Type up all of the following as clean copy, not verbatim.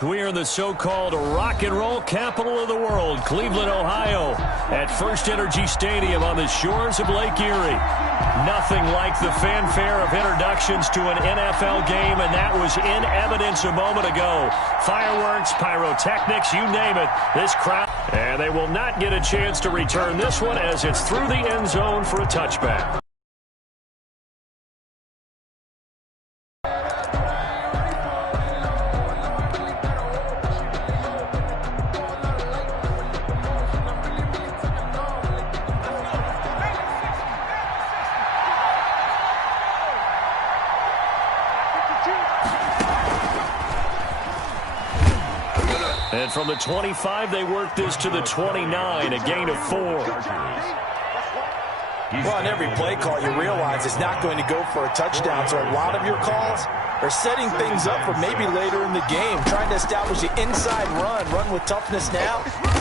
We are in the so-called rock and roll capital of the world, Cleveland, Ohio, at First Energy Stadium on the shores of Lake Erie. Nothing like the fanfare of introductions to an NFL game, and that was in evidence a moment ago. Fireworks, pyrotechnics, you name it, this crowd. And they will not get a chance to return this one as it's through the end zone for a touchback. And from the 25, they work this to the 29, a gain of 4. Well, on every play call, you realize it's not going to go for a touchdown, so a lot of your calls are setting things up for maybe later in the game, trying to establish the inside run with toughness now,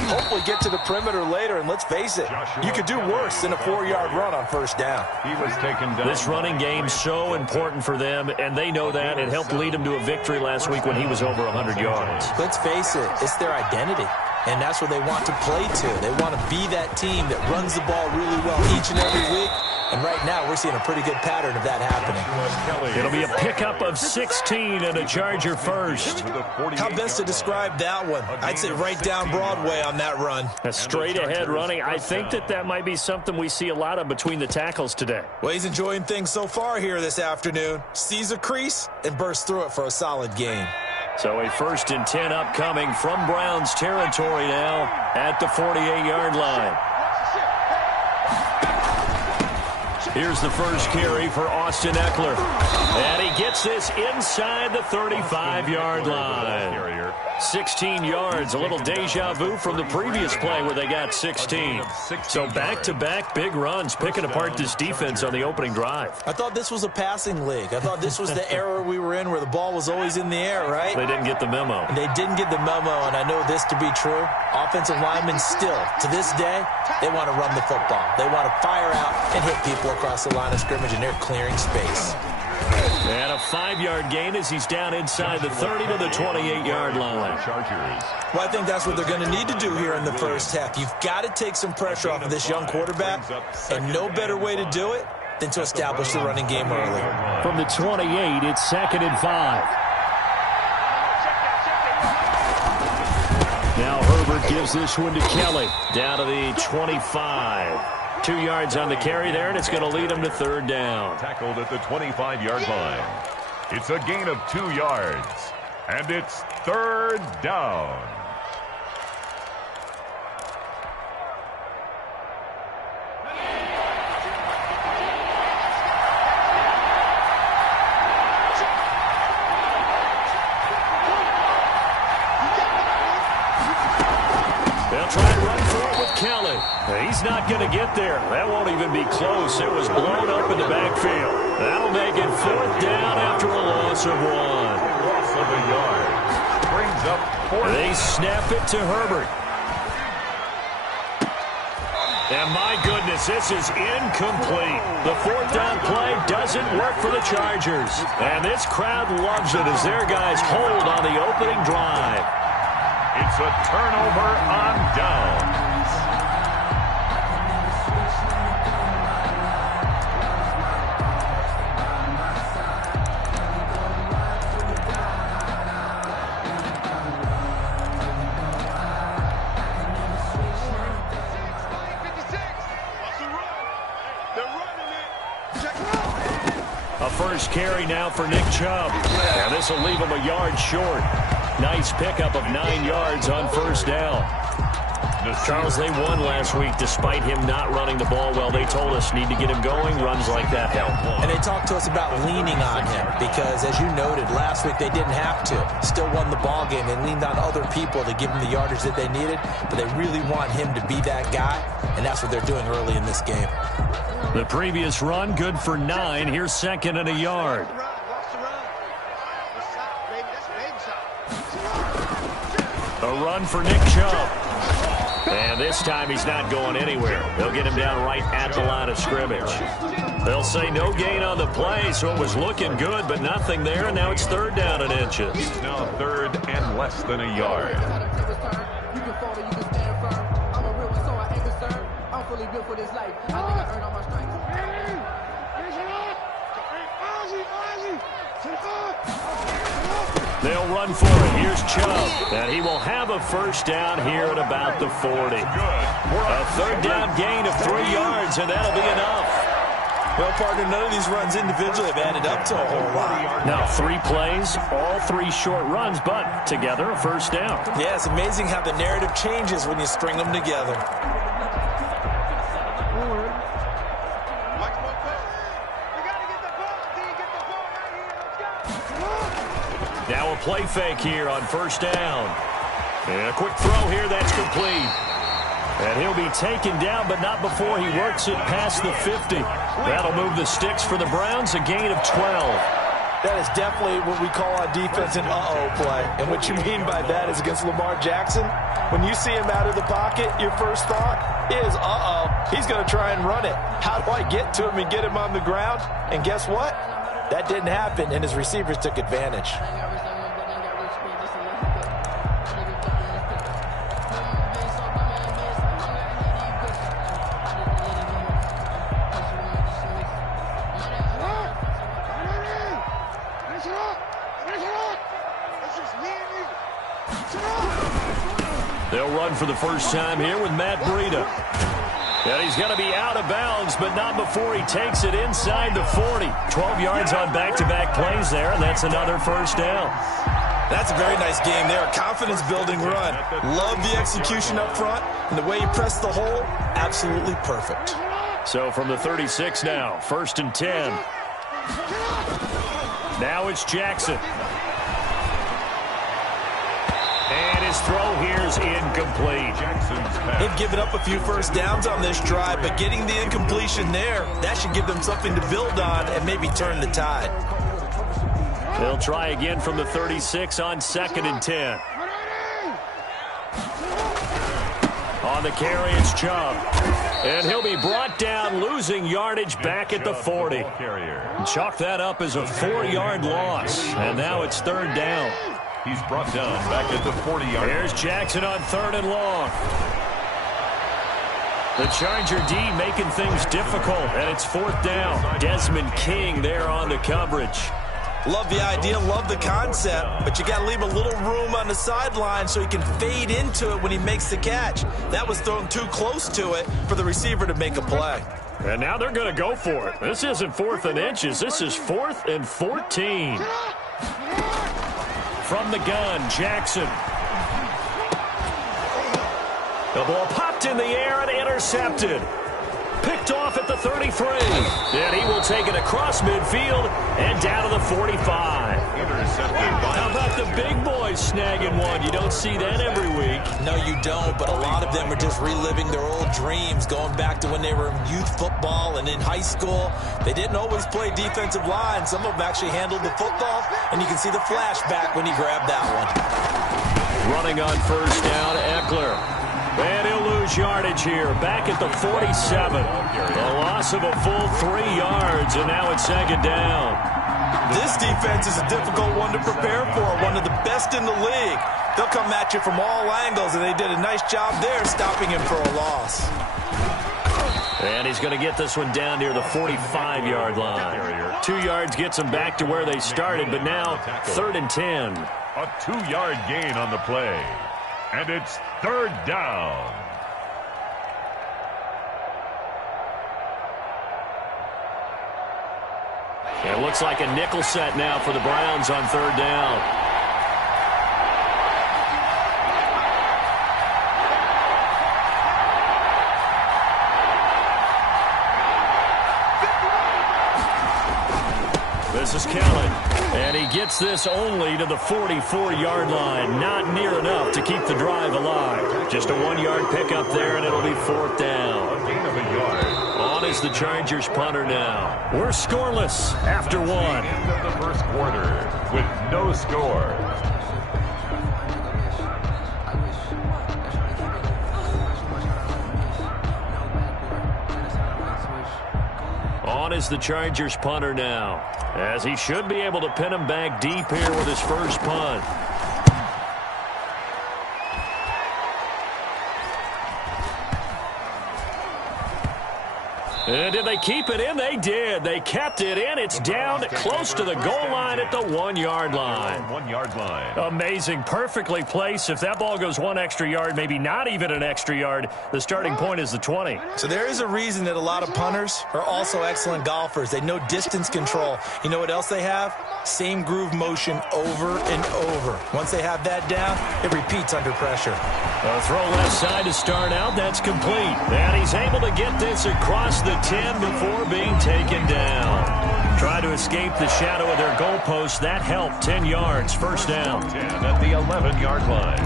hopefully get to the perimeter later, and let's face it, you could do worse than a 4-yard run on first down. He was taken down. This running game's so important for them, and they know that. It helped lead them to a victory last week when he was over 100 yards. Let's face it, it's their identity. And that's what they want to play to. They want to be that team that runs the ball really well each and every week. And right now, we're seeing a pretty good pattern of that happening. It'll be a pickup of 16 and a Charger first. How best to describe that one? I'd say right down Broadway on that run. A straight-ahead running. I think that might be something we see a lot of between the tackles today. Well, he's enjoying things so far here this afternoon. Sees a crease and bursts through it for a solid gain. So a 1st and 10 upcoming from Browns territory now at the 48-yard line. Here's the first carry for Austin Eckler. And he gets this inside the 35-yard line. 16 yards, a little deja vu from the previous play where they got 16. So back-to-back big runs, picking apart this defense on the opening drive. I thought this was a passing league. I thought this was the era we were in where the ball was always in the air, right? They didn't get the memo. And they didn't get the memo, and I know this to be true. Offensive linemen still, to this day, they want to run the football. They want to fire out and hit people across the line of scrimmage, and they're clearing space. And a 5-yard gain as he's down inside the 30 to the 28-yard line. Well, I think that's what they're going to need to do here in the first half. You've got to take some pressure off of this young quarterback, and no better way to do it than to establish the running game early. From the 28, it's 2nd and 5. Now Herbert gives this one to Kelly, down to the 25. 2 yards on the carry there, and it's going to lead him to 3rd down. Tackled at the 25-yard line. It's a gain of 2 yards, and it's 3rd down. They'll try to run for it with Kelly. He's not going to get there. That won't even be close. It was blown up in the backfield. That'll make it 4th down after a loss of 1. Loss of a yard. Brings up 4th. They snap it to Herbert. And my goodness, this is incomplete. The 4th down play doesn't work for the Chargers. And this crowd loves it as their guys hold on the opening drive. It's a turnover on downs. A first carry now for Nick Chubb. Now this will leave him a yard short. Nice pickup of 9 yards on 1st down. Charles, they won last week despite him not running the ball well. They told us need to get him going. Runs like that help. And they talked to us about leaning on him because, as you noted, last week they didn't have to. Still won the ball game. They leaned on other people to give them the yardage that they needed, but they really want him to be that guy, and that's what they're doing early in this game. The previous run, good for 9. Here's 2nd and a yard. A run for Nick Chubb. And this time he's not going anywhere. They'll get him down right at the line of scrimmage. They'll say no gain on the play, so it was looking good, but nothing there, and now it's third down and inches. Now third and less than a yard. They'll run for it. Here's Chubb. And he will have a first down here at about the 40. A third down gain of 3 yards, and that'll be enough. Well, partner, none of these runs individually have added up to a whole lot. Now 3 plays, all 3 short runs, but together a first down. Yeah, it's amazing how the narrative changes when you string them together. Now a play fake here on first down. And a quick throw here, that's complete. And he'll be taken down, but not before he works it past the 50. That'll move the sticks for the Browns, a gain of 12. That is definitely what we call on defense an uh-oh play. And what you mean by that is against Lamar Jackson, when you see him out of the pocket, your first thought is, uh-oh, he's going to try and run it. How do I get to him and get him on the ground? And guess what? That didn't happen, and his receivers took advantage. They'll run for the first time here with Matt Breida. And he's going to be out of bounds, but not before he takes it inside the 40. 12 yards on back-to-back plays there, and that's another first down. That's a very nice game there. A confidence-building run. Love the execution up front, and the way he pressed the hole, absolutely perfect. So from the 36 now, 1st and 10. Now it's Jackson. And his throw here is incomplete. They've given up a few first downs on this drive, but getting the incompletion there, that should give them something to build on and maybe turn the tide. They'll try again from the 36 on 2nd and 10. On the carry, it's Chubb. And he'll be brought down, losing yardage back at the 40. Chalk that up as a 4-yard loss. And now it's 3rd down. He's brought down back at the 40-yard. Here's Jackson on 3rd and long. The Charger D making things difficult, and it's 4th down. Desmond King there on the coverage. Love the idea, love the concept, but you got to leave a little room on the sideline so he can fade into it when he makes the catch. That was thrown too close to it for the receiver to make a play. And now they're going to go for it. This isn't 4th and inches. This is 4th and 14. From the gun, Jackson. The ball popped in the air and intercepted. Picked off at the 33. And he will take it across midfield and down to the 45. How about the big boys snagging one? You don't see that every week. No, you don't, but a lot of them are just reliving their old dreams, going back to when they were in youth football and in high school. They didn't always play defensive line. Some of them actually handled the football, and you can see the flashback when he grabbed that one. Running on first down, Eckler. And he'll lose yardage here, back at the 47. A loss of a full 3 yards, and now it's 2nd down. This defense is a difficult one to prepare for, one of the best in the league. They'll come at you from all angles, and they did a nice job there stopping him for a loss. And he's going to get this one down near the 45-yard line. 2 yards gets them back to where they started, but now 3rd and 10. A 2-yard gain on the play. And it's 3rd down. It looks like a nickel set now for the Browns on 3rd down. This is Kellen, and he gets this only to the 44-yard line. Not near enough to keep the drive alive. Just a 1-yard pickup there, and it'll be 4th down. A gain of a yard. On is the Chargers punter now. We're scoreless after 1. End of the first quarter with no score. is the Chargers punter now, as he should be able to pin him back deep here with his first punt. And did they keep it in? They did. They kept it in. It's down close to the goal line at the 1-yard line. 1-yard line. Amazing. Perfectly placed. If that ball goes one extra yard, maybe not even an extra yard, the starting point is the 20. So there is a reason that a lot of punters are also excellent golfers. They know distance control. You know what else they have? Same groove motion over and over. Once they have that down, it repeats under pressure. A throw left side to start out. That's complete. And he's able to get this across the 10 before being taken down. Try to escape the shadow of their goalpost. That helped. 10 yards. First down. 10 at the 11-yard line.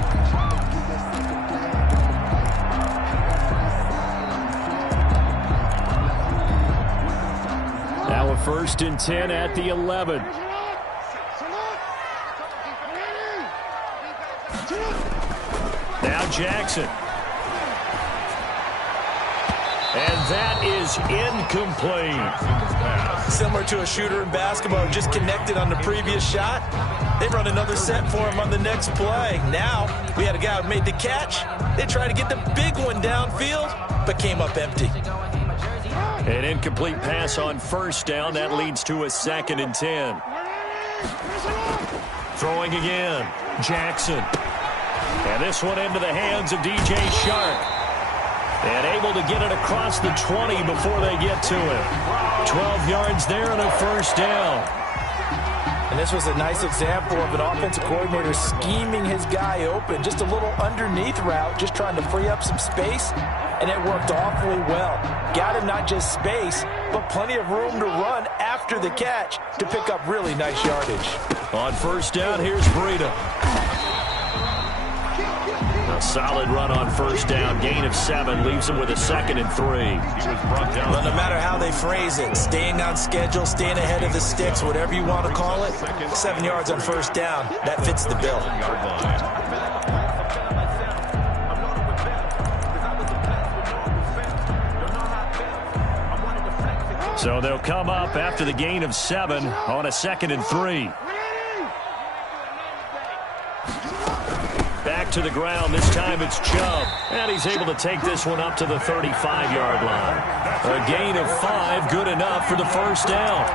Now a 1st and 10 at the 11. Now Jackson. And that is incomplete. Similar to a shooter in basketball who just connected on the previous shot. They run another set for him on the next play. Now we had a guy who made the catch. They tried to get the big one downfield, but came up empty. An incomplete pass on 1st down. That leads to a 2nd and 10. Throwing again. Jackson. And this one into the hands of DJ Shark. And able to get it across the 20 before they get to him. 12 yards there and a 1st down. And this was a nice example of an offensive coordinator scheming his guy open. Just a little underneath route, just trying to free up some space. And it worked awfully well. Got him not just space, but plenty of room to run after the catch to pick up really nice yardage. On 1st down, here's Breida. A solid run on 1st down. Gain of 7 leaves him with a 2nd and 3. He was brought down. Well, no matter how they phrase it, staying on schedule, staying ahead of the sticks, whatever you want to call it, 7 yards on 1st down. That fits the bill. So they'll come up after the gain of 7 on a 2nd and 3. Back to the ground. This time it's Chubb. And he's able to take this one up to the 35-yard line. A gain of 5, good enough for the 1st down.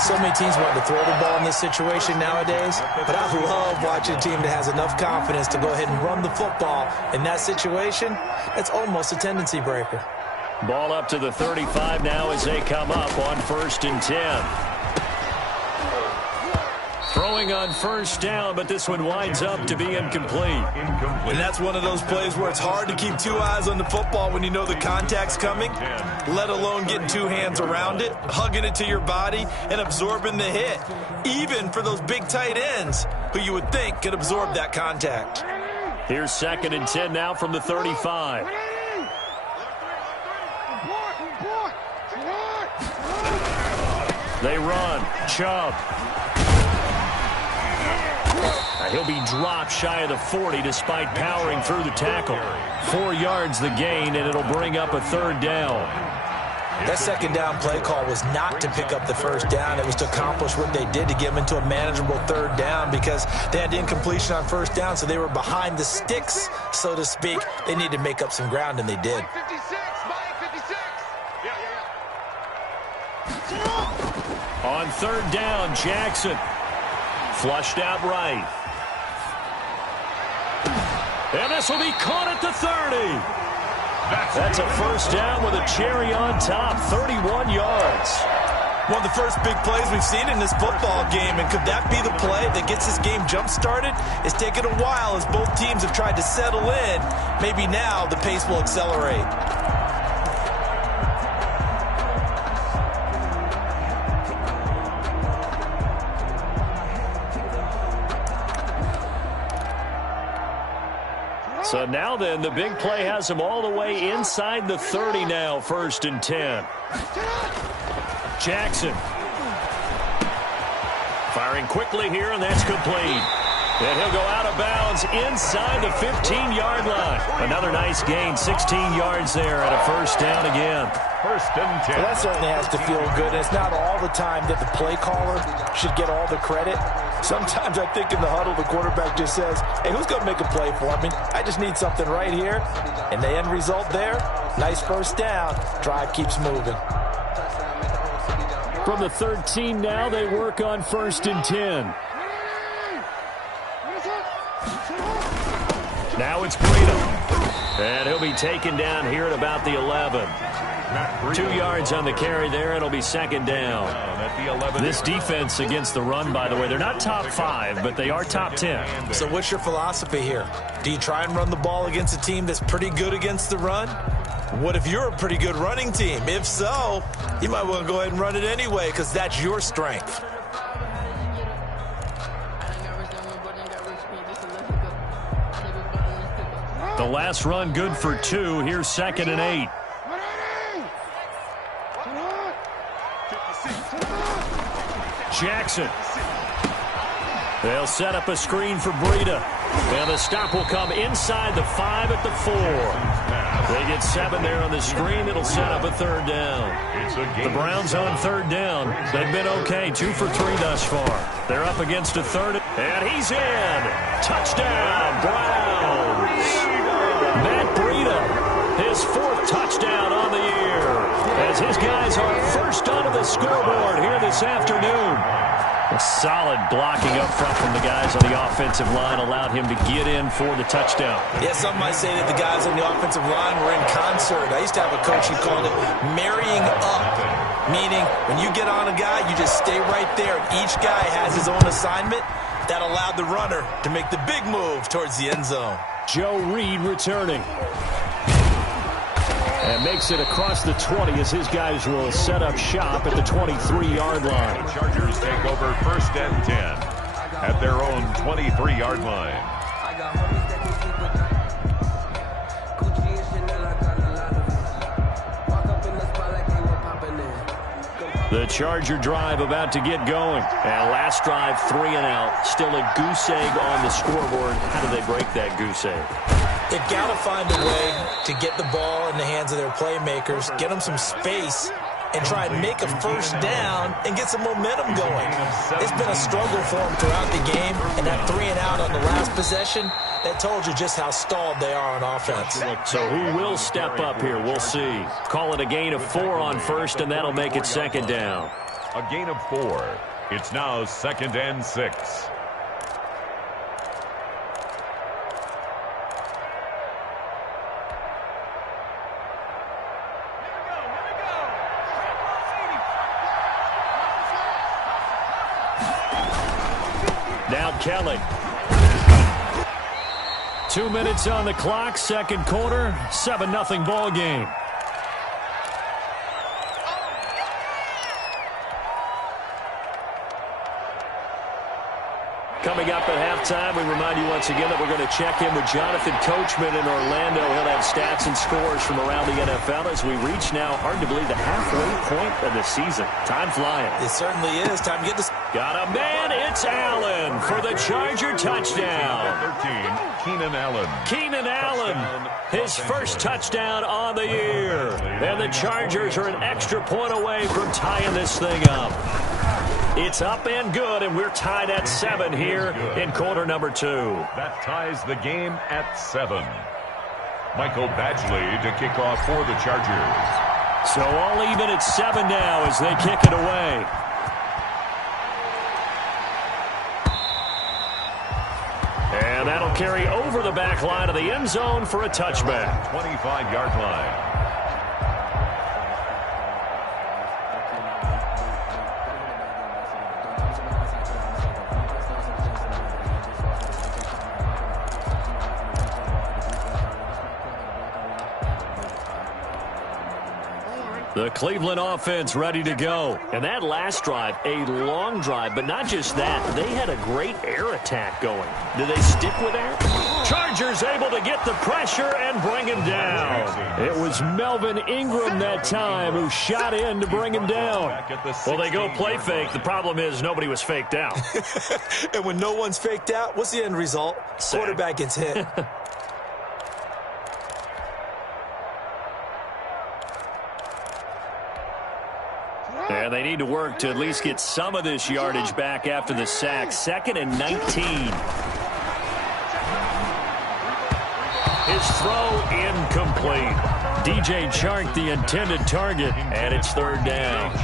So many teams want to throw the ball in this situation nowadays, but I love watching a team that has enough confidence to go ahead and run the football. In that situation, it's almost a tendency breaker. Ball up to the 35 now as they come up on 1st and 10. Throwing on 1st down, but this one winds up to be incomplete. And that's one of those plays where it's hard to keep 2 eyes on the football when you know the contact's coming, let alone getting 2 hands around it, hugging it to your body, and absorbing the hit, even for those big tight ends who you would think could absorb that contact. Here's 2nd and 10 now from the 35. They run. Chubb. He'll be dropped shy of the 40 despite powering through the tackle. 4 yards the gain, and it'll bring up a 3rd down. That 2nd down play call was not to pick up the 1st down. It was to accomplish what they did to get them into a manageable 3rd down because they had incompletion on 1st down, so they were behind the sticks, so to speak. They needed to make up some ground, and they did. On 3rd down, Jackson. Flushed out right. And this will be caught at the 30. That's a 1st down with a cherry on top, 31 yards. One of the first big plays we've seen in this football game, and could that be the play that gets this game jump-started? It's taken a while as both teams have tried to settle in. Maybe now the pace will accelerate. So now then, the big play has him all the way inside the 30 now, 1st and 10. Jackson. Firing quickly here, and that's complete. And he'll go out of bounds inside the 15-yard line. Another nice gain, 16 yards there, and a first down again. First and 10. Well, that certainly has to feel good. It's not all the time that the play caller should get all the credit. Sometimes I think in the huddle, the quarterback just says, hey, who's going to make a play for me? I just need something right here. And the end result there, nice first down. Drive keeps moving. From the 13 now, they work on first and 10. Now it's Breida. And he'll be taken down here at about the 11. 2 yards on the carry there. It'll be second down. This defense against the run, by the way, they're not top 5, but they are top 10. So what's your philosophy here? Do you try and run the ball against a team that's pretty good against the run? What if you're a pretty good running team? If so, you might want to go ahead and run it anyway because that's your strength. The last run good for 2. Here's second and 8. Jackson. They'll set up a screen for Breida. And the stop will come inside the 5 at the 4. They get 7 there on the screen. It'll set up a third down. The Browns on third down. They've been okay, 2 for 3 thus far. They're up against a third. And he's in. Touchdown, Browns. Matt Breida, his 4th touchdown on the year. As his guys are first onto the scoreboard here this afternoon. A solid blocking up front from the guys on the offensive line allowed him to get in for the touchdown. Yeah, some might say that the guys on the offensive line were in concert. I used to have a coach who called it marrying up, meaning when you get on a guy, you just stay right there. Each guy has his own assignment. That allowed the runner to make the big move towards the end zone. Joe Reed returning. And makes it across the 20 as his guys will set up shop at the 23-yard line. The Chargers take over first and 10 at their own 23-yard line. The Charger drive about to get going. And last drive, 3 and out. Still a goose egg on the scoreboard. How do they break that goose egg? They've got to find a way to get the ball in the hands of their playmakers, get them some space, and try and make a first down and get some momentum going. It's been a struggle for them throughout the game, and that 3 and out on the last possession, that told you just how stalled they are on offense. So who will step up here? We'll see. Call it a gain of 4 on first, and that'll make it second down. A gain of 4. It's now second and 6. Now Kelly. 2 minutes on the clock, second quarter, 7-0 ball game. Coming up at halftime, we remind you once again that we're going to check in with Jonathan Coachman in Orlando. He'll have stats and scores from around the NFL as we reach now, hard to believe, the halfway point of the season. Time flying. It certainly is. Time to get this. Got a man. It's Allen for the Charger touchdown. 13, Keenan Allen. Keenan Allen, his first touchdown on the year. And the Chargers are an extra point away from tying this thing up. It's up and good, and we're tied at 7 here in quarter number 2. That ties the game at 7. Michael Badgley to kick off for the Chargers. So all even at 7 now as they kick it away. And that'll carry over the back line of the end zone for a touchback. 25-yard line. The Cleveland offense ready to go. And that last drive, a long drive, but not just that. They had a great air attack going. Do they stick with that? Chargers able to get the pressure and bring him down. It was Melvin Ingram that time who shot in to bring him down. Well, they go play fake. The problem is nobody was faked out. And when no one's faked out, what's the end result? Quarterback gets hit. And they need to work to at least get some of this yardage back after the sack. 2nd and 19. His throw incomplete. DJ Chark, the intended target, and it's 3rd down.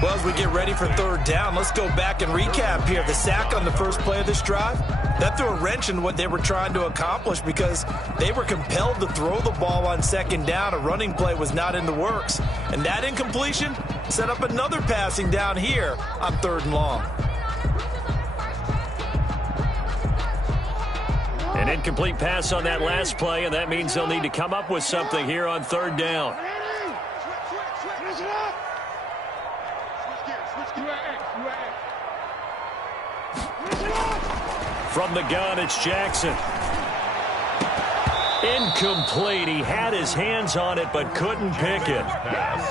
Well, as we get ready for 3rd down, let's go back and recap here. The sack on the first play of this drive, that threw a wrench in what they were trying to accomplish because they were compelled to throw the ball on 2nd down. A running play was not in the works. And that incompletion set up another passing down here on 3rd and long. An incomplete pass on that last play, and that means they'll need to come up with something here on 3rd down. From the gun, it's Jackson. Incomplete. He had his hands on it but couldn't pick it.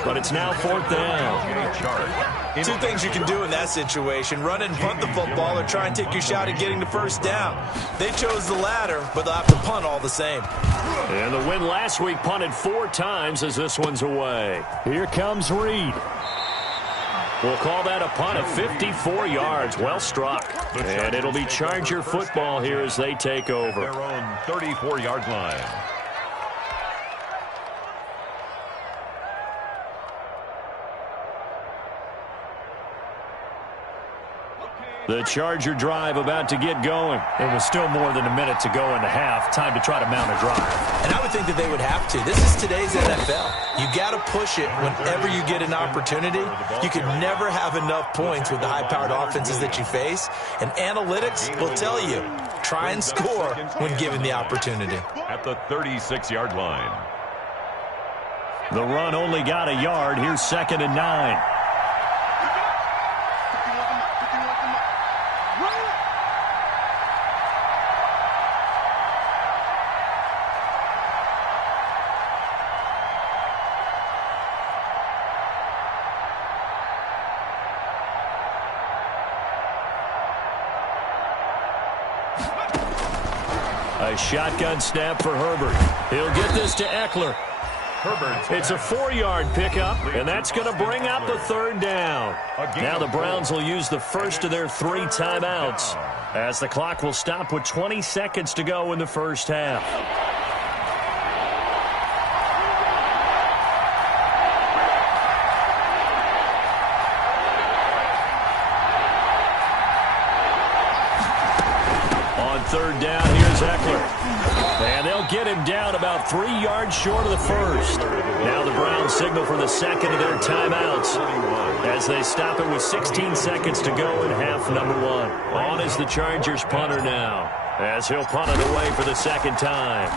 But it's now 4th down. 2 things you can do in that situation: run and punt the football, or try and take your shot at getting the 1st down. They chose the latter, but they'll have to punt all the same. And the win last week punted 4 times as this one's away. Here comes Reed. We'll call that a punt of 54 yards. Well struck. And it'll be Charger football here as they take over. Their own 34-yard line. The Charger drive about to get going. It was still more than a minute to go in the half. Time to try to mount a drive. And I would think that they would have to. This is today's NFL. You got to push it whenever you get an opportunity. You can never have enough points with the high-powered offenses that you face. And analytics will tell you, try and score when given the opportunity. At the 36-yard line. The run only got a yard. Here's 2nd and 9. A shotgun snap for Herbert. He'll get this to Eckler. It's a 4-yard pickup, and that's going to bring up the 3rd down. Now the Browns will use the first of their 3 timeouts, as the clock will stop with 20 seconds to go in the first half. On 3rd down, here's Eckler. And they'll get him down about 3 yards short of the first. Now the Browns signal for the 2nd of their timeouts as they stop it with 16 seconds to go in half number 1. On is the Chargers punter now, as he'll punt it away for the 2nd time.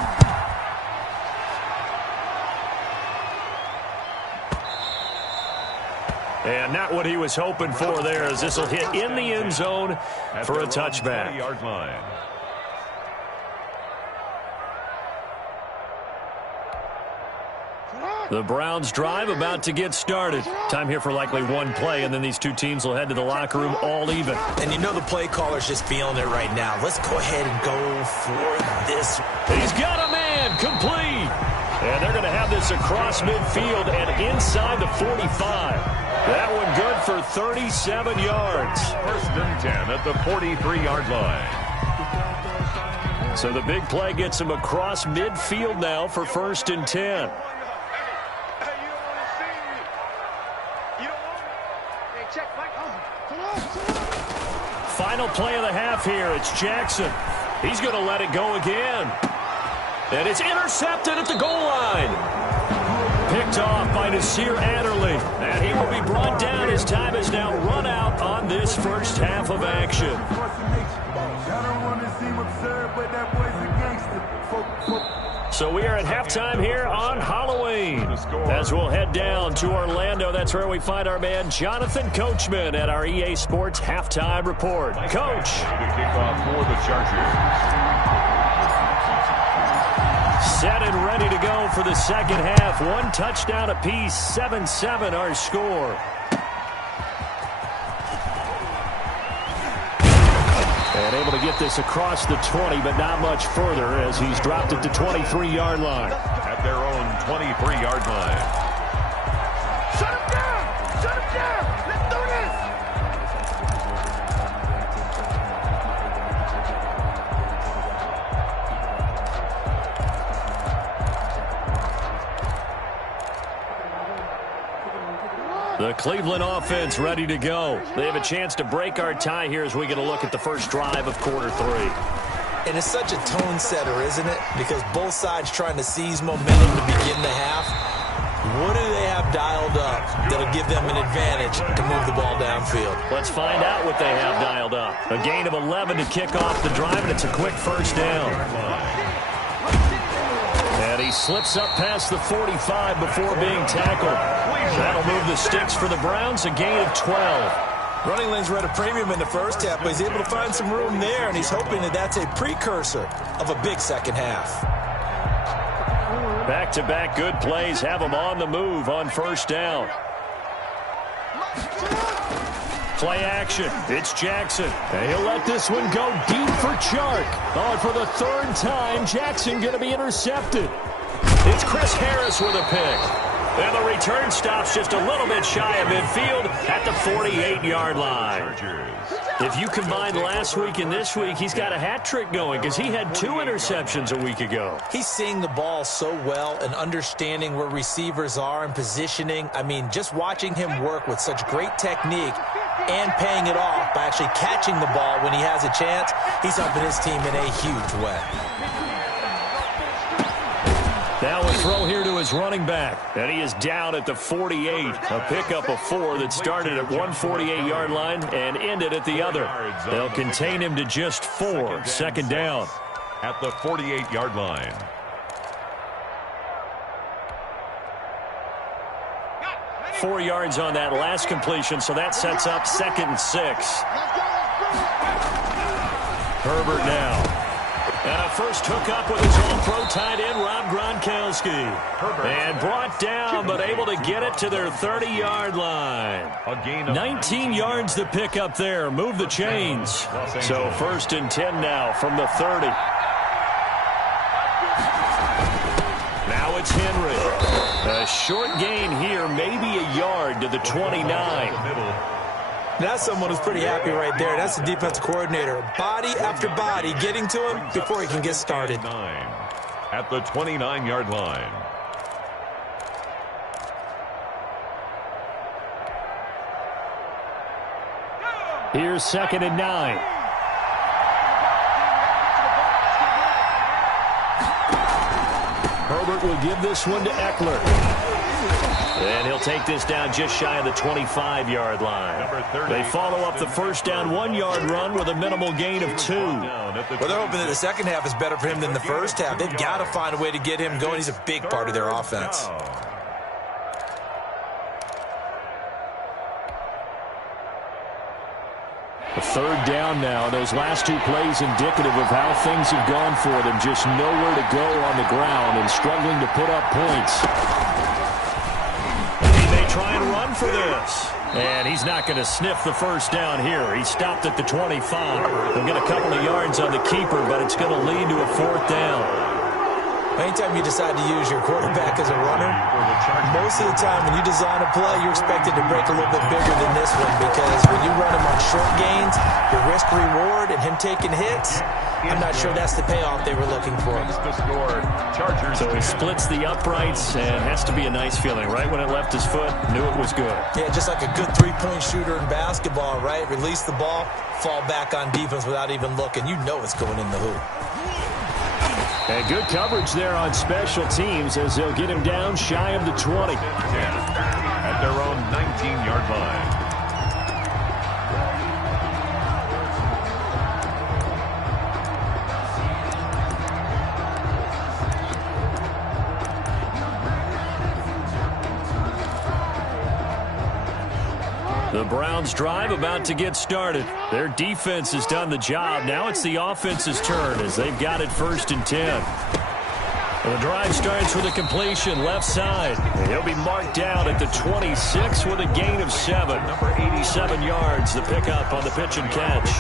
And not what he was hoping for there, as this will hit in the end zone for a touchback. 20-yard line. The Browns drive about to get started. Time here for likely one play, and then these two teams will head to the locker room all even. And you know the play caller's just feeling it right now. Let's go ahead and go for this. He's got a man, complete. And they're going to have this across midfield and inside the 45. That one good for 37 yards. 1st and 10 at the 43-yard line. So the big play gets him across midfield now for 1st and 10. Final play of the half here. It's Jackson. He's going to let it go again. And it's intercepted at the goal line. Picked off by Nasir Adderley. And he will be brought down as time is now run out on this first half of action. So we are at halftime here on Halloween. As we'll head down to Orlando, that's where we find our man Jonathan Coachman at our EA Sports Halftime Report. Coach. The kickoff for the Chargers. Set and ready to go for the second half. One touchdown apiece, 7-7 our score. And able to get this across the 20, but not much further as he's dropped it to 23-yard line. At their own 23-yard line. Shut him down! Shut him down! Let's do this! The Cleveland offense ready to go. They have a chance to break our tie here as we get a look at the first drive of quarter 3. And it's such a tone setter, isn't it? Because both sides trying to seize momentum to begin the half. What do they have dialed up that'll give them an advantage to move the ball downfield? Let's find out what they have dialed up. A gain of 11 to kick off the drive, and it's a quick first down. And he slips up past the 45 before being tackled. That'll move the sticks for the Browns, a gain of 12. Running lanes were at a premium in the first half, but he's able to find some room there, and he's hoping that that's a precursor of a big second half. Back-to-back good plays have him on the move on first down. Play action. It's Jackson. And he'll let this one go deep for Chark. Oh, and for the third time, Jackson going to be intercepted. It's Chris Harris with a pick. And the return stops just a little bit shy of midfield at the 48-yard line. If you combine last week and this week, he's got a hat trick going because he had 2 interceptions a week ago. He's seeing the ball so well and understanding where receivers are and positioning. I mean, just watching him work with such great technique and paying it off by actually catching the ball when he has a chance, he's helping his team in a huge way. Now a throw here to his running back, and he is down at the 48. A pickup of 4 that started at one 48-yard line and ended at the other. They'll contain him to just 4, second down. At the 48-yard line. Four yards on that last completion, so that sets up 2nd and 6. Herbert now. And a first hookup with his all-pro tight end, Rob Gronkowski. And brought down, but able to get it to their 30-yard line. 19 yards to pick up there. Move the chains. So 1st and 10 now from the 30. Now it's Henry. A short gain here, maybe a yard to the 29. That's someone who's pretty happy right there. That's the defensive coordinator. Body after body getting to him before he can get started. At the 29-yard line. Here's 2nd and 9. Herbert will give this one to Eckler. And he'll take this down just shy of the 25-yard line. They follow up the first down 1-yard run with a minimal gain of 2. Well, they're hoping that the second half is better for him than the first half. They've got to find a way to get him going. He's a big part of their offense. A third down now. Those last 2 plays indicative of how things have gone for them. Just nowhere to go on the ground and struggling to put up points. Try and run for this. And he's not going to sniff the first down here. He stopped at the 25. He'll get a couple of yards on the keeper, but it's going to lead to a 4th down. Anytime you decide to use your quarterback as a runner, most of the time when you design a play, you're expected to break a little bit bigger than this one because when you run him on short gains, the risk-reward and him taking hits, I'm not sure that's the payoff they were looking for. So he splits the uprights and has to be a nice feeling. Right when it left his foot, knew it was good. Yeah, just like a good three-point shooter in basketball, right? Release the ball, fall back on defense without even looking. You know it's going in the hoop. And good coverage there on special teams as they'll get him down shy of the 20. At their own 19-yard line. The Browns drive about to get started. Their defense has done the job. Now it's the offense's turn as they've got it 1st and 10. The drive starts with a completion left side. He'll be marked down at the 26 with a gain of 7. Number 87 yards, the pickup on the pitch and catch.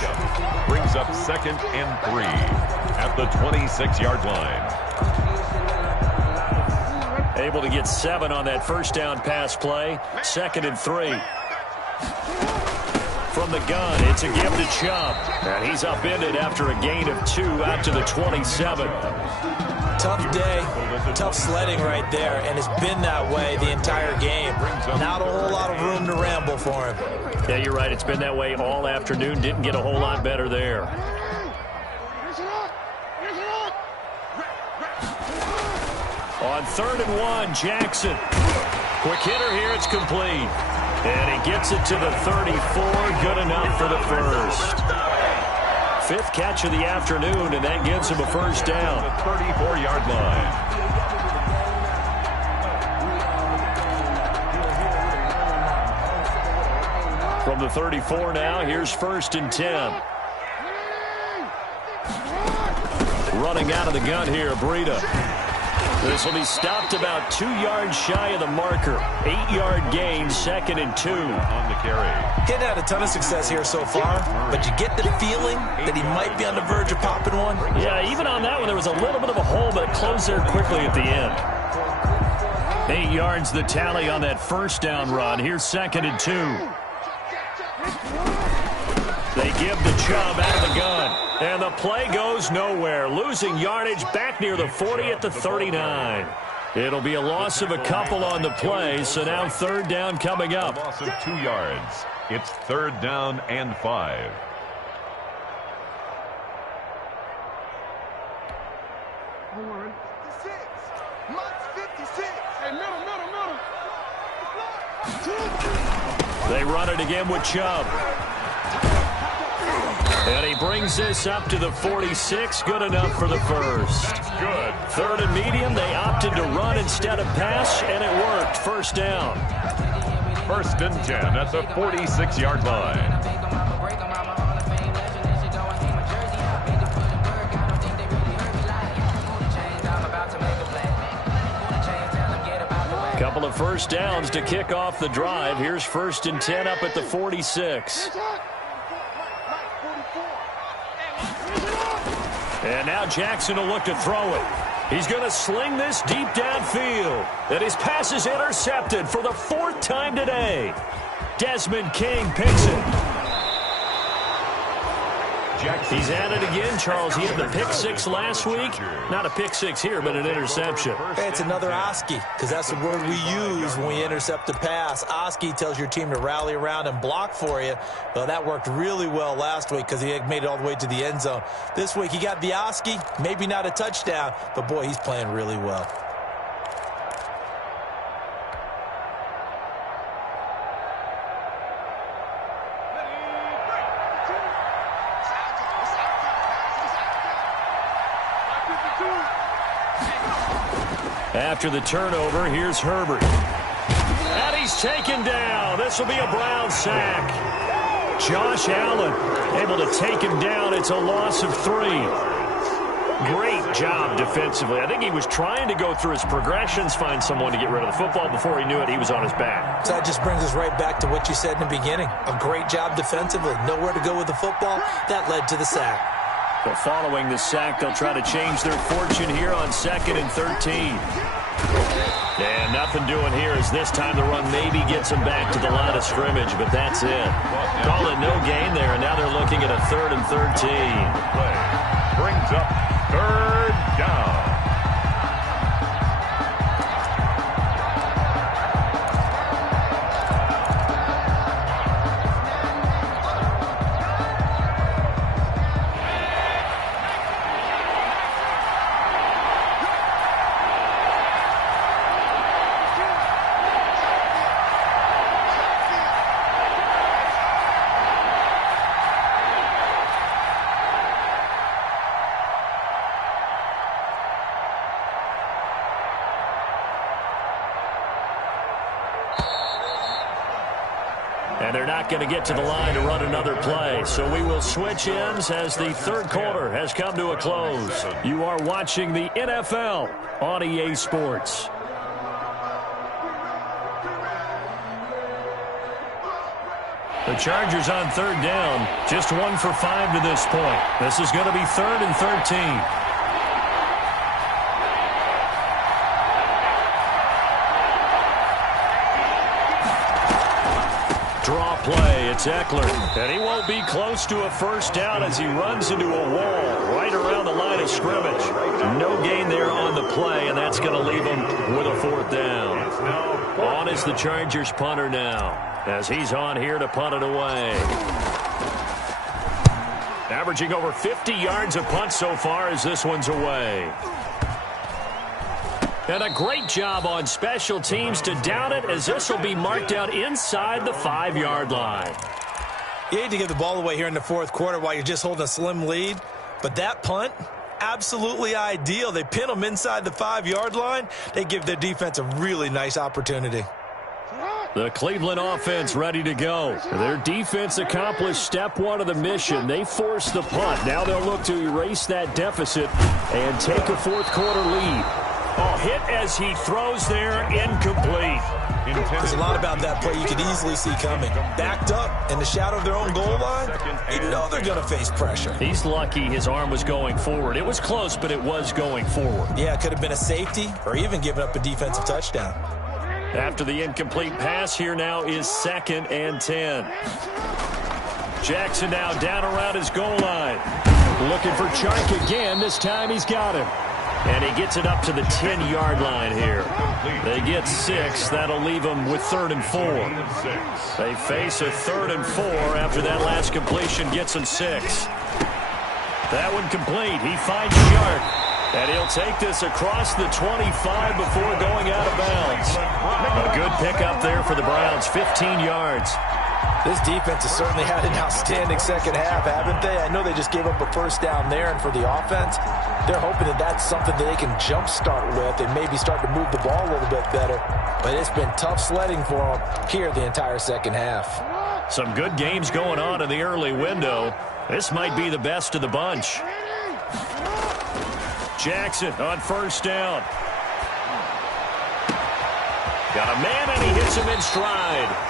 Brings up 2nd and 3 at the 26-yard line. Able to get 7 on that first down pass play. 2nd and 3. From the gun, it's a give to Chubb. And he's upended after a gain of 2 out to the 27. Tough day, tough sledding right there, and it's been that way the entire game. Not a whole lot of room to ramble for him. Yeah, you're right. It's been that way all afternoon. Didn't get a whole lot better there. On 3rd and 1, Jackson. Quick hitter here. It's complete. And he gets it to the 34. Good enough for the first. 5th catch of the afternoon, and that gives him a first down. The 34-yard line. From the 34 now, here's 1st and 10. Running out of the gun here, Breida. This will be stopped about 2 yards shy of the marker. 8-yard gain, 2nd and 2. On the carry. He's had a ton of success here so far, but you get the feeling that he might be on the verge of popping one. Yeah, even on that one, there was a little bit of a hole, but it closed there quickly at the end. 8 yards the tally on that first down run. Here's 2nd and 2. They give the Chubb out of the gun. And the play goes nowhere. Losing yardage back near the 40 at the 39. It'll be a loss of a couple on the play, so now 3rd down coming up. A loss of 2 yards. It's 3rd down and 5. Hold 56. Max 56. Hey, middle. They run it again with Chubb. And he brings this up to the 46. Good enough for the first. Good. 3rd and medium. They opted to run instead of pass, and it worked. First down. 1st and 10 at the 46-yard line. Couple of first downs to kick off the drive. Here's 1st and 10 up at the 46. And now Jackson will look to throw it. He's going to sling this deep downfield. And his pass is intercepted for the 4th time today. Desmond King picks it. He's at it again, Charles. He had the pick 6 last week. Not a pick 6 here, but an interception. Hey, it's another Oski, because that's the word we use when we intercept a pass. Oski tells your team to rally around and block for you. Well, that worked really well last week because he made it all the way to the end zone. This week he got the Oski, maybe not a touchdown, but boy, he's playing really well. After the turnover, here's Herbert. And he's taken down. This will be a Brown sack. Josh Allen able to take him down. It's a loss of 3. Great job defensively. I think he was trying to go through his progressions, find someone to get rid of the football. Before he knew it, he was on his back. So that just brings us right back to what you said in the beginning. A great job defensively. Nowhere to go with the football. That led to the sack. But following the sack, they'll try to change their fortune here on 2nd and 13. And nothing doing here as this time the run maybe gets them back to the line of scrimmage, but that's it. Call it no gain there, and now they're looking at a 3rd and 13. Brings up 3rd down. And they're not going to get to the line to run another play. So we will switch ends as the third quarter has come to a close. You are watching the NFL on EA Sports. The Chargers on third down, just 1 for 5 to this point. This is going to be 3rd and 13. Draw play, it's Eckler, and he won't be close to a first down as he runs into a wall right around the line of scrimmage. No gain there on the play, and that's going to leave him with a 4th down. On is the Chargers punter now, as he's on here to punt it away. Averaging over 50 yards a punt so far as this one's away. And a great job on special teams to down it, as this will be marked out inside the 5-yard line. You hate to give the ball away here in the fourth quarter while you're just holding a slim lead, but that punt, absolutely ideal. They pin them inside the 5-yard line. They give their defense a really nice opportunity. The Cleveland offense ready to go. Their defense accomplished step 1 of the mission. They forced the punt. Now they'll look to erase that deficit and take a fourth quarter lead. Oh, hit as he throws there, incomplete. There's a lot about that play you could easily see coming. Backed up in the shadow of their own goal line, you know they're going to face pressure. He's lucky his arm was going forward. It was close, but it was going forward. Yeah, it could have been a safety or even given up a defensive touchdown. After the incomplete pass, here now is 2nd and 10. Jackson now down around his goal line. Looking for Chark again. This time he's got him. And he gets it up to the 10-yard line here. They get 6. That'll leave them with 3rd and 4. They face a 3rd and 4 after that last completion gets them 6. That one complete. He finds Shark. And he'll take this across the 25 before going out of bounds. A good pickup there for the Browns. 15 yards. This defense has certainly had an outstanding second half, haven't they? I know they just gave up a first down there, and for the offense, they're hoping that that's something that they can jumpstart with and maybe start to move the ball a little bit better. But it's been tough sledding for them here the entire second half. Some good games going on in the early window. This might be the best of the bunch. Jackson on first down. Got a man, and he hits him in stride.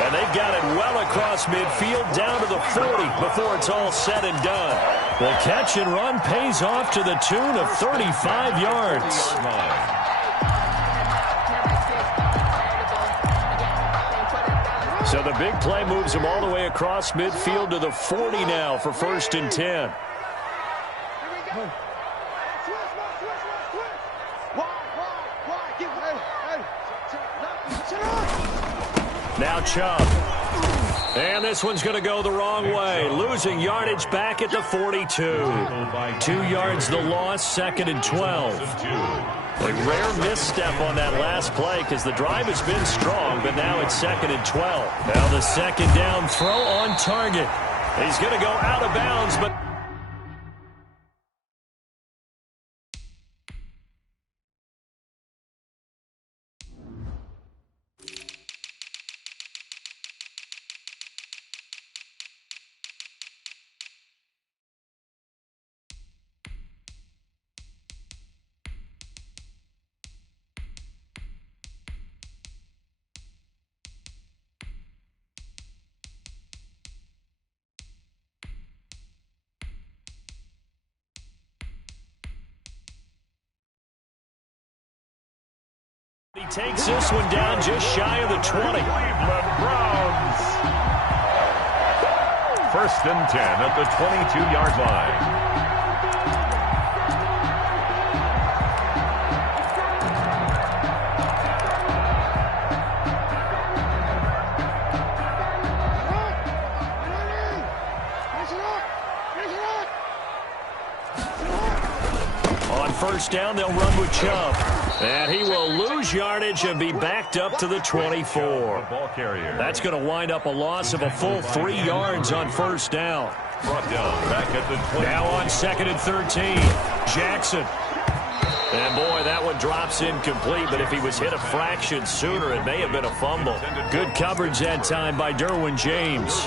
And they've got it well across midfield down to the 40 before it's all said and done. The catch and run pays off to the tune of 35 yards. So the big play moves him all the way across midfield to the 40 now for 1st and 10. Now Chubb. And this one's going to go the wrong way. Losing yardage back at the 42. 2 yards the loss, 2nd and 12. A rare misstep on that last play because the drive has been strong, but now it's 2nd and 12. Now the 2nd down throw on target. He's going to go out of bounds, but... He takes this one down just shy of the 20. Cleveland Browns. 1st and 10 at the 22-yard line. On first down, they'll run with Chubb. And he will lose yardage and be backed up to the 24. That's going to wind up a loss of a full 3 yards on first down. Brought down back at the 20. Now on 2nd and 13. Jackson. And, boy, that one drops incomplete, but if he was hit a fraction sooner, it may have been a fumble. Good coverage that time by Derwin James.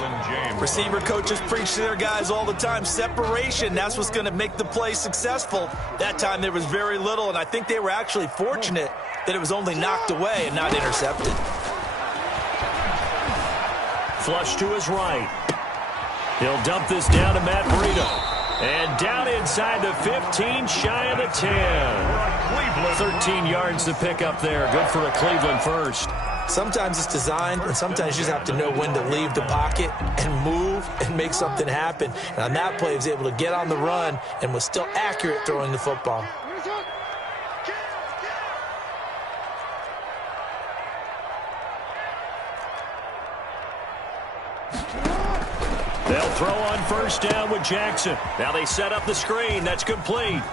Receiver coaches preach to their guys all the time. Separation, that's what's going to make the play successful. That time there was very little, and I think they were actually fortunate that it was only knocked away and not intercepted. Flush to his right. He'll dump this down to Matt Breida. And down inside the 15, shy of the 10. 13 yards to pick up there. Good for a Cleveland first. Sometimes it's designed, and sometimes you just have to know when to leave the pocket and move and make something happen. And on that play, he was able to get on the run and was still accurate throwing the football. They'll throw on first down with Jackson. Now they set up the screen. That's complete.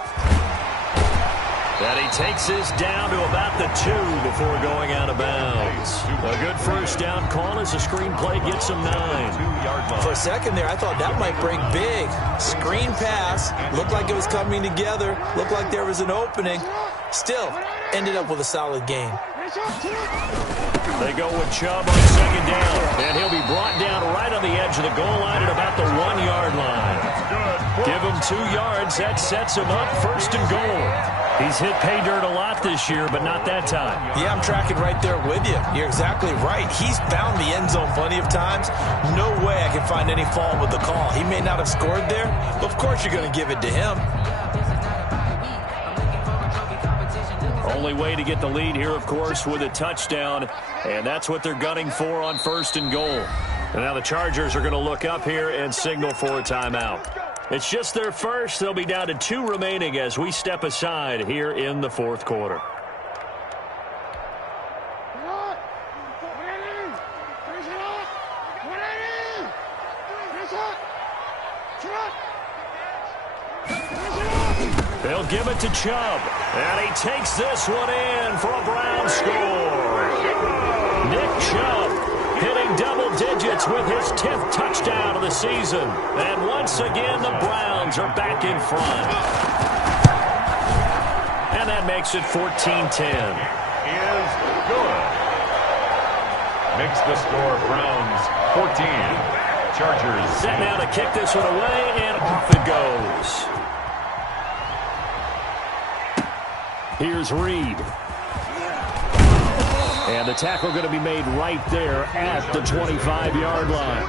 And he takes this down to about the 2 before going out of bounds. A good first down call as the screen play gets him 9. For a second there, I thought that might break big. Screen pass. Looked like it was coming together. Looked like there was an opening. Still, ended up with a solid gain. They go with Chubb on second down, and he'll be brought down right on the edge of the goal line at about the 1-yard line. Give him 2 yards. That sets him up first and goal. He's hit pay dirt a lot this year, but not that time. Yeah, I'm tracking right there with you. You're exactly right. He's found the end zone plenty of times. No way I can find any fault with the call. He may not have scored there, but of course you're going to give it to him. Only way to get the lead here, of course, with a touchdown, and that's what they're gunning for on first and goal. And now the Chargers are going to look up here and signal for a timeout. It's just their first. They'll be down to 2 remaining as we step aside here in the fourth quarter. They'll give it to Chubb, and he takes this one in for a Brown score. Nick Chubb hitting double digits with his 10th touchdown of the season. And once again, the Browns are back in front. And that makes it 14-10. Is good. Makes the score Browns 14. Chargers. Set now to kick this one away, and off it goes. Here's Reed. And the tackle going to be made right there at the 25-yard line.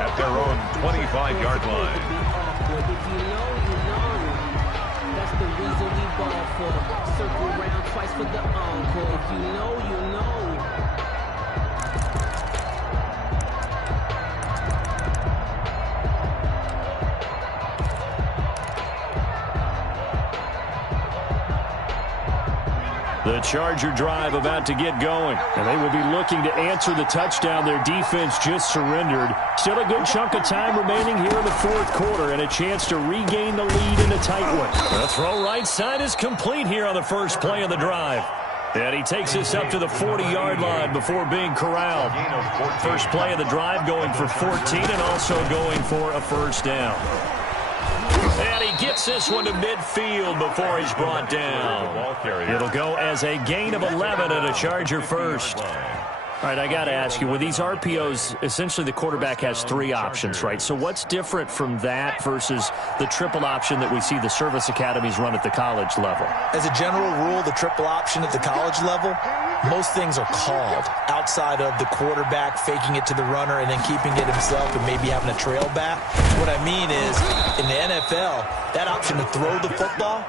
At their own 25-yard line. That's the reason we ball for. Circle round twice for the encore. If you know, you know. The Charger drive about to get going, and they will be looking to answer the touchdown their defense just surrendered. Still a good chunk of time remaining here in the fourth quarter and a chance to regain the lead in a tight one. The throw right side is complete here on the first play of the drive. And he takes this up to the 40-yard line before being corralled. First play of the drive going for 14 and also going for a first down. And he gets this one to midfield before he's brought down. It'll go as a gain of 11 and a Charger first. All right, I got to ask you, with these RPOs, essentially the quarterback has 3 options, right? So what's different from that versus the triple option that we see the service academies run at the college level? As a general rule, the triple option at the college level, most things are called outside of the quarterback faking it to the runner and then keeping it himself and maybe having a trail back. What I mean is, in the NFL, that option to throw the football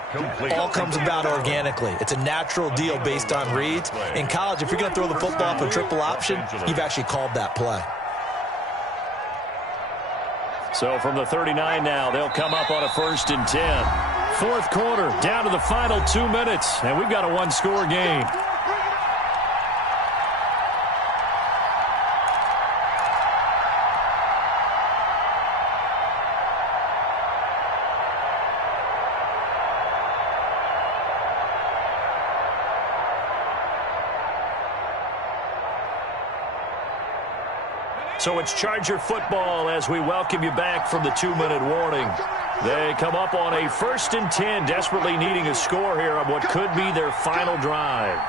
all comes about organically. It's a natural deal based on reads. In college, if you're going to throw the football for triple option, you've actually called that play. So from the 39 now, they'll come up on a 1st and 10. Fourth quarter, down to the final 2 minutes, and we've got a 1-score game. So it's Charger football as we welcome you back from the 2-minute warning. They come up on a 1st and 10, desperately needing a score here on what could be their final drive.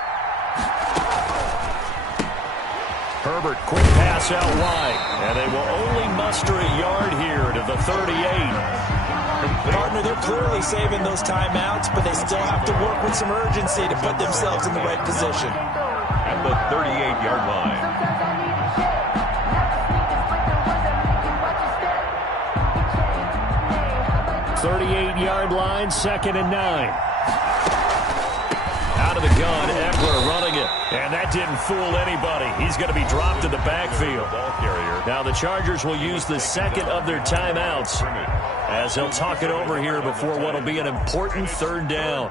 Herbert, quick pass out wide, and they will only muster a yard here to the 38. Partner, they're clearly saving those timeouts, but they still have to work with some urgency to put themselves in the right position. At the 38-yard line. 38-yard line, 2nd and 9. Out of the gun, Eckler running it. And that didn't fool anybody. He's going to be dropped in the backfield. Now the Chargers will use the 2nd of their timeouts as they'll talk it over here before what will be an important 3rd down.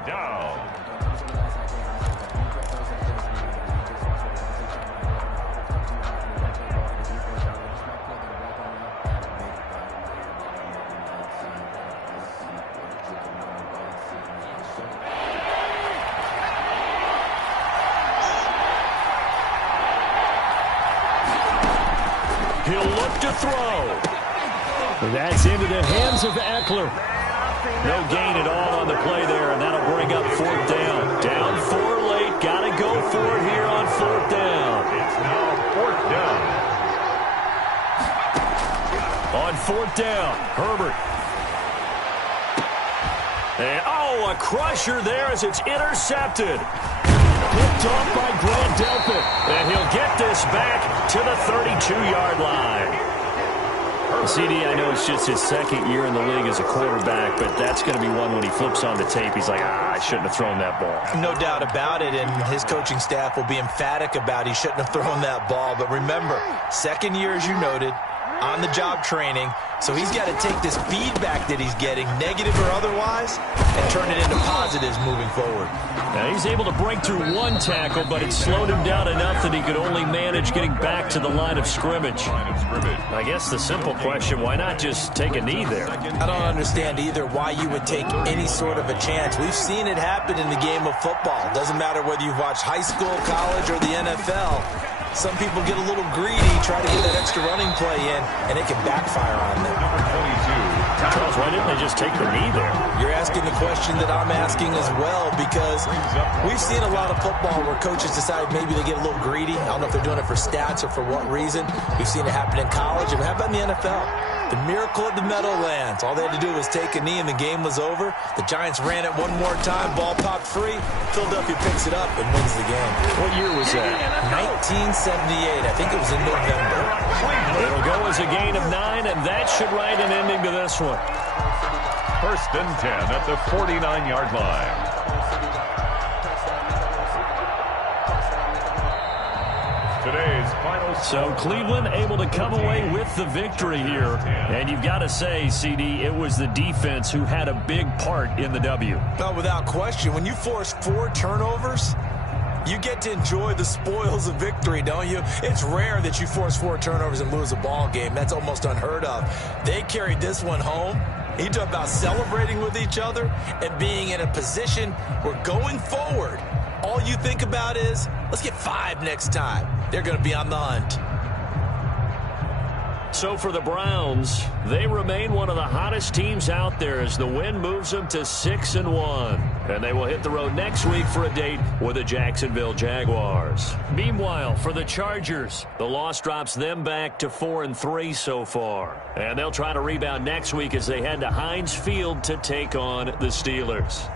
He'll look to throw. That's into the hands of Eckler. No gain at all on the play there, and that'll bring up 4th down. Down 4 late. Got to go for it here on 4th down. It's now 4th down. On 4th down, Herbert. And, a crusher there as it's intercepted. Picked off by Grant Delpit. And he'll get this back to the 32-yard line. CD, I know it's just his 2nd year in the league as a quarterback, but that's going to be one when he flips on the tape. He's like, I shouldn't have thrown that ball. No doubt about it, and his coaching staff will be emphatic about he shouldn't have thrown that ball. But remember, 2nd year, as you noted, on-the-job training, so he's got to take this feedback that he's getting, negative or otherwise, and turn it into positives moving forward. Now he's able to break through 1 tackle, but it slowed him down enough that he could only manage getting back to the line of scrimmage. I guess the simple question, why not just take a knee there? I don't understand either why you would take any sort of a chance. We've seen it happen in the game of football. Doesn't matter whether you've watched high school, college, or the NFL. Some people get a little greedy, try to get that extra running play in, and it can backfire on them. Charles, why didn't they just take the knee there? You're asking the question that I'm asking as well, because we've seen a lot of football where coaches decide maybe they get a little greedy. I don't know if they're doing it for stats or for what reason. We've seen it happen in college, and it happened in the NFL. The miracle of the Meadowlands. All they had to do was take a knee, and the game was over. The Giants ran it one more time. Ball popped free. Philadelphia picks it up and wins the game. What year was that? 1978. I think it was in November. It'll go as a gain of 9, and that should write an ending to this one. 1st and 10 at the 49-yard line. Today's final. So Cleveland able to come away with the victory here. And you've got to say, CD, it was the defense who had a big part in the W. No, without question. When you force 4 turnovers, you get to enjoy the spoils of victory, don't you? It's rare that you force 4 turnovers and lose a ball game. That's almost unheard of. They carried this one home. You talk about celebrating with each other and being in a position where going forward, all you think about is, let's get 5 next time. They're going to be on the hunt. So for the Browns, they remain one of the hottest teams out there as the win moves them to 6-1. And they will hit the road next week for a date with the Jacksonville Jaguars. Meanwhile, for the Chargers, the loss drops them back to 4-3 so far. And they'll try to rebound next week as they head to Heinz Field to take on the Steelers.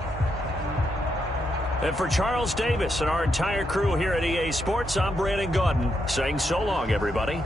And for Charles Davis and our entire crew here at EA Sports, I'm Brandon Gaudin saying so long, everybody.